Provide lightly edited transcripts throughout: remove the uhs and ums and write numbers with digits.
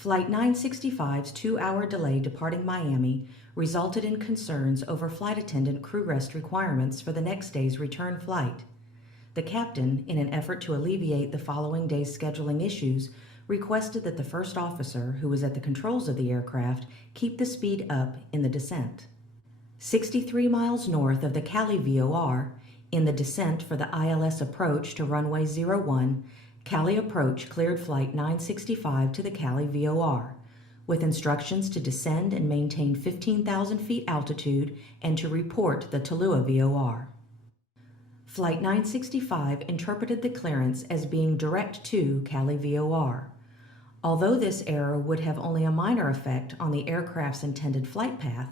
Flight 965's 2-hour delay departing Miami resulted in concerns over flight attendant crew rest requirements for the next day's return flight. The captain, in an effort to alleviate the following day's scheduling issues, requested that the first officer, who was at the controls of the aircraft, keep the speed up in the descent. 63 miles north of the Cali VOR, in the descent for the ILS approach to runway 01, Cali Approach cleared Flight 965 to the Cali VOR, with instructions to descend and maintain 15,000 feet altitude and to report the Tallulah VOR. Flight 965 interpreted the clearance as being direct to Cali VOR. Although this error would have only a minor effect on the aircraft's intended flight path,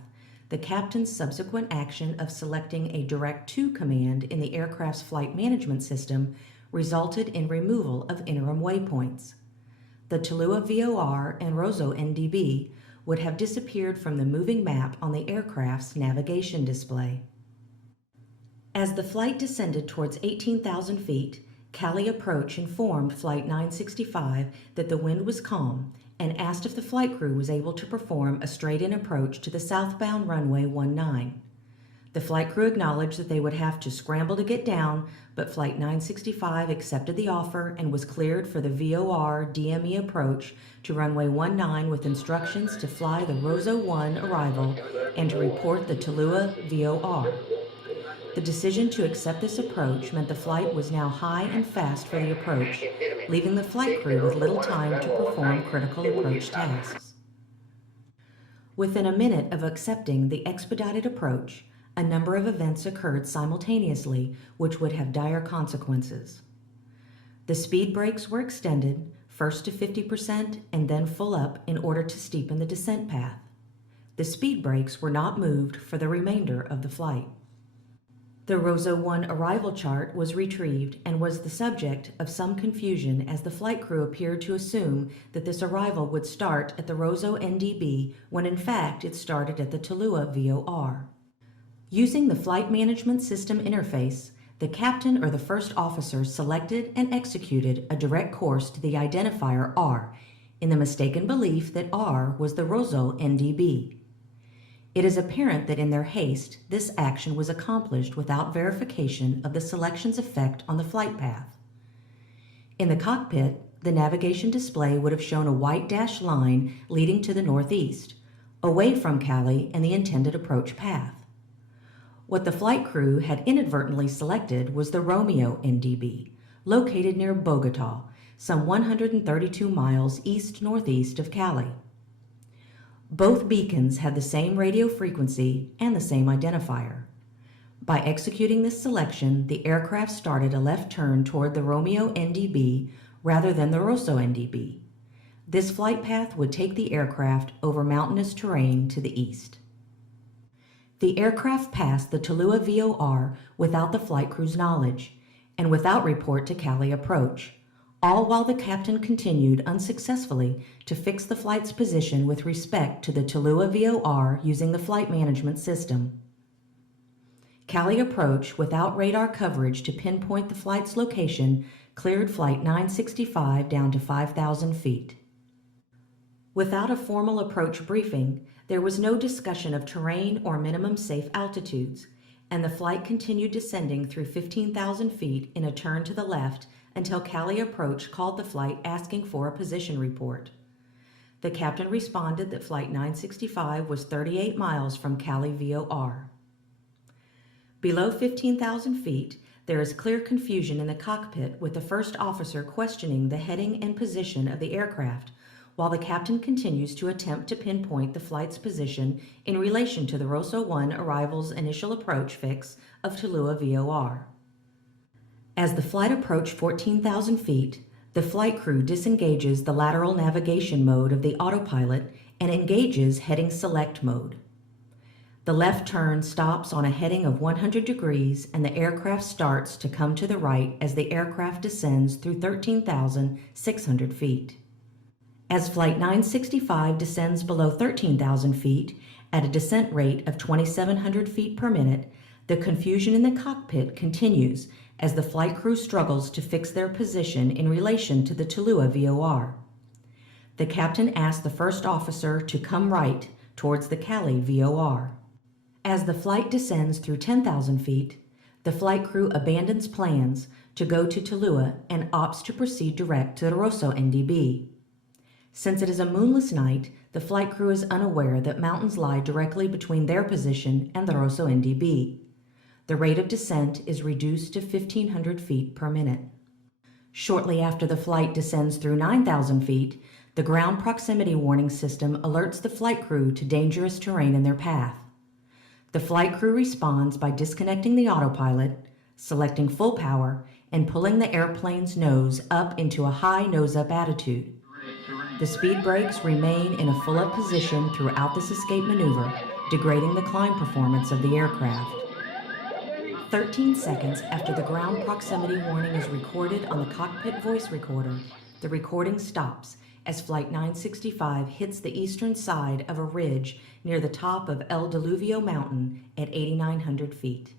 the captain's subsequent action of selecting a direct to command in the aircraft's flight management system resulted in removal of interim waypoints. The Tallulah VOR and Roseau NDB would have disappeared from the moving map on the aircraft's navigation display. As the flight descended towards 18,000 feet, Cali Approach informed Flight 965 that the wind was calm and asked if the flight crew was able to perform a straight-in approach to the southbound runway 19. The flight crew acknowledged that they would have to scramble to get down, but Flight 965 accepted the offer and was cleared for the VOR DME approach to runway 19 with instructions to fly the Roseau 1 arrival and to report the Tallulah VOR. The decision to accept this approach meant the flight was now high and fast for the approach, leaving the flight crew with little time to perform critical approach tasks. Within a minute of accepting the expedited approach, a number of events occurred simultaneously which would have dire consequences. The speed brakes were extended, first to 50% and then full up in order to steepen the descent path. The speed brakes were not moved for the remainder of the flight. The Roseau 1 arrival chart was retrieved and was the subject of some confusion as the flight crew appeared to assume that this arrival would start at the Roseau NDB when in fact it started at the Tallulah VOR. Using the Flight Management System interface, the captain or the first officer selected and executed a direct course to the identifier R, in the mistaken belief that R was the Roseau NDB. It is apparent that in their haste, this action was accomplished without verification of the selection's effect on the flight path. In the cockpit, the navigation display would have shown a white dashed line leading to the northeast, away from Cali and the intended approach path. What the flight crew had inadvertently selected was the Romeo NDB, located near Bogota, some 132 miles east-northeast of Cali. Both beacons had the same radio frequency and the same identifier. By executing this selection, the aircraft started a left turn toward the Romeo NDB rather than the Roseau NDB. This flight path would take the aircraft over mountainous terrain to the east. The aircraft passed the Tallulah VOR without the flight crew's knowledge and without report to Cali Approach, all while the captain continued unsuccessfully to fix the flight's position with respect to the Tallulah VOR using the flight management system. Cali Approach, without radar coverage to pinpoint the flight's location, cleared Flight 965 down to 5,000 feet. Without a formal approach briefing, there was no discussion of terrain or minimum safe altitudes, and the flight continued descending through 15,000 feet in a turn to the left until Cali Approach called the flight asking for a position report. The captain responded that Flight 965 was 38 miles from Cali VOR. Below 15,000 feet, there is clear confusion in the cockpit with the first officer questioning the heading and position of the aircraft, while the captain continues to attempt to pinpoint the flight's position in relation to the Roseau 1 arrival's initial approach fix of Tallulah VOR. As the flight approached 14,000 feet, the flight crew disengages the lateral navigation mode of the autopilot and engages heading select mode. The left turn stops on a heading of 100 degrees and the aircraft starts to come to the right as the aircraft descends through 13,600 feet. As Flight 965 descends below 13,000 feet at a descent rate of 2,700 feet per minute, the confusion in the cockpit continues as the flight crew struggles to fix their position in relation to the Tallulah VOR. The captain asked the first officer to come right towards the Cali VOR. As the flight descends through 10,000 feet, the flight crew abandons plans to go to Tulua and opts to proceed direct to the Rosso NDB. Since it is a moonless night, the flight crew is unaware that mountains lie directly between their position and the Rosso NDB. The rate of descent is reduced to 1,500 feet per minute. Shortly after the flight descends through 9,000 feet, the ground proximity warning system alerts the flight crew to dangerous terrain in their path. The flight crew responds by disconnecting the autopilot, selecting full power, and pulling the airplane's nose up into a high nose-up attitude. The speed brakes remain in a full-up position throughout this escape maneuver, degrading the climb performance of the aircraft. 13 seconds after the ground proximity warning is recorded on the cockpit voice recorder, the recording stops as Flight 965 hits the eastern side of a ridge near the top of El Diluvio Mountain at 8,900 feet.